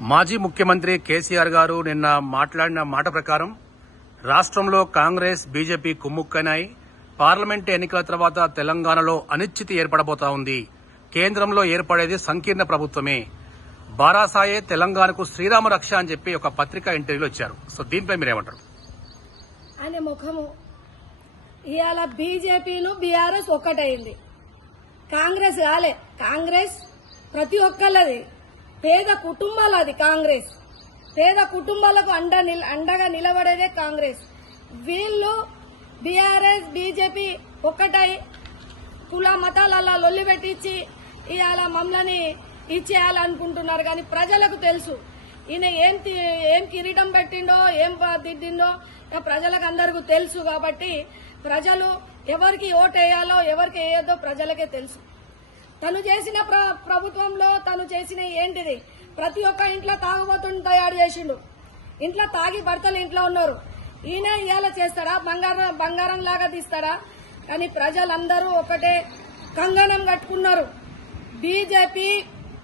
మాజీ ముఖ్యమంత్రి కేసీఆర్ గారు నిన్న మాట్లాడిన మాట ప్రకారం రాష్ట్రంలో కాంగ్రెస్ బీజేపీ కుమ్ముక్కనాయి. పార్లమెంటు ఎన్నికల తర్వాత తెలంగాణలో అనిశ్చితి ఏర్పడబోతా ఉంది. కేంద్రంలో ఏర్పడేది సంకీర్ణ ప్రభుత్వమే. బారాసాయే తెలంగాణకు శ్రీరామ రక్ష అని చెప్పి ఒక పత్రికా ఇంటర్వ్యూలో ఇచ్చారు. సో దీనిపై మీరేమంటారు? ఆయన ముఖము ఇవాళ బీజేపీను బీఆర్ఎస్ ఒక్కటైంది. కాంగ్రెస్ కాలే. కాంగ్రెస్ ప్రతి ఒక్కళ్ళది, పేద కుటుంబాలది కాంగ్రెస్. పేద కుటుంబాలకు అండగా నిలబడేదే కాంగ్రెస్. వీళ్ళు బీఆర్ఎస్ బీజేపీ ఒక్కటై కుల మతాలలా లొల్లి పెట్టించి ఇవాళ మమ్మల్ని ఇచ్చేయాలనుకుంటున్నారు. కానీ ప్రజలకు తెలుసు ఈయన ఏం కిరీటం పెట్టిండో, ఏం దిద్దిండో ప్రజలకు అందరికీ తెలుసు. కాబట్టి ప్రజలు ఎవరికి ఓటేయాలో ఎవరికి వేయద్దో ప్రజలకే తెలుసు. తను చేసిన ప్రభుత్వంలో తను చేసిన ఏంటిది? ప్రతి ఒక్క ఇంట్లో తాగుబోతుని తయారు చేసిండు. ఇంట్లో తాగి భర్తలు ఇంట్లో ఉన్నారు. ఈయన ఇవాళ చేస్తాడా? బంగారం లాగా తీస్తాడా? కానీ ప్రజలందరూ ఒకటే కంగనం కట్టుకున్నారు. బీజేపీ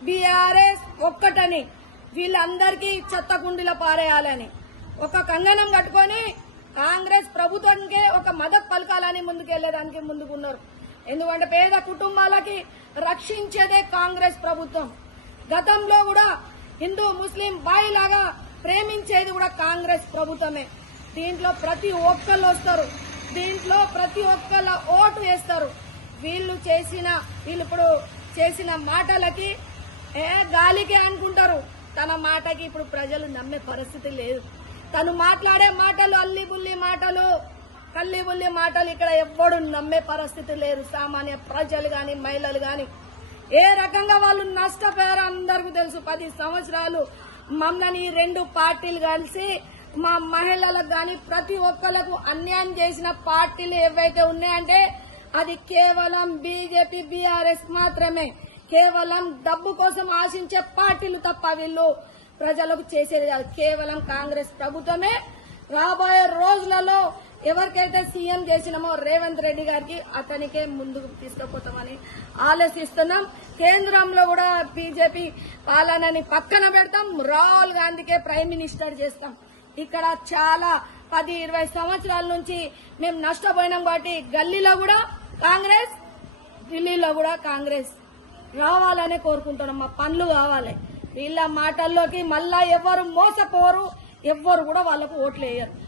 బీఆర్ఎస్ ఒక్కటని, వీళ్ళందరికీ చెత్త కుండీలో పారేయాలని ఒక కంగనం కట్టుకొని కాంగ్రెస్ ప్రభుత్వానికే ఒక మద్దతు పలకాలని ముందుకెళ్లేదానికి ముందుకున్నారు. ఎందుకంటే పేద కుటుంబాలకి రక్షించేదే కాంగ్రెస్ ప్రభుత్వం. గతంలో కూడా హిందూ ముస్లిం బాయ్ లాగా ప్రేమించేది కూడా కాంగ్రెస్ ప్రభుత్వమే. దీంట్లో ప్రతి ఒక్కళ్ళు వస్తారు, దీంట్లో ప్రతి ఒక్కళ్ళ ఓటు వేస్తారు. వీళ్ళు ఇప్పుడు చేసిన మాటలకి గాలికే అనుకుంటారు. తన మాటకి ఇప్పుడు ప్రజలు నమ్మే పరిస్థితి లేదు. తను మాట్లాడే మాటలు అల్లిబుల్లి మాటలు, కల్లిబుల్లి మాటలు ఇక్కడ ఎవ్వడు నమ్మే పరిస్థితి లేరు. సామాన్య ప్రజలు గాని మహిళలు గాని ఏ రకంగా వాళ్ళు నష్టపోయారో అందరికీ తెలుసు. 10 సంవత్సరాలు మమ్మల్ని ఈ 2 పార్టీలు కలిసి మా మహిళలకు గాని ప్రతి ఒక్కరికి అన్యాయం చేసిన పార్టీలు ఏవైతే ఉన్నాయంటే అది కేవలం బీజేపీ బీఆర్ఎస్ మాత్రమే. కేవలం డబ్బు కోసం ఆశించే పార్టీలు తప్ప వీళ్ళు ప్రజలకు చేసేది కాదు. కేవలం కాంగ్రెస్ ప్రభుత్వమే. రాబోయే రోజులలో ఎవరికైతే సీఎం చేసినామో రేవంత్ రెడ్డి గారికి అతనికే ముందుకు తీసుకుపోతామని ఆలోచిస్తున్నాం. కేంద్రంలో కూడా బీజేపీ పాలనని పక్కన పెడతాం. రాహుల్ గాంధీకే ప్రైమ్ మినిస్టర్ చేస్తాం. ఇక్కడ చాలా 10-20 సంవత్సరాల నుంచి మేము నష్టపోయినాం. కాబట్టి గల్లీలో కూడా కాంగ్రెస్, ఢిల్లీలో కూడా కాంగ్రెస్ రావాలనే కోరుకుంటున్నాం. మా పనులు కావాలి. వీళ్ళ మాటల్లోకి మళ్ళా ఎవరు మోసపోరు, ఎవ్వరు కూడా వాళ్లకు ఓట్లు వేయరు.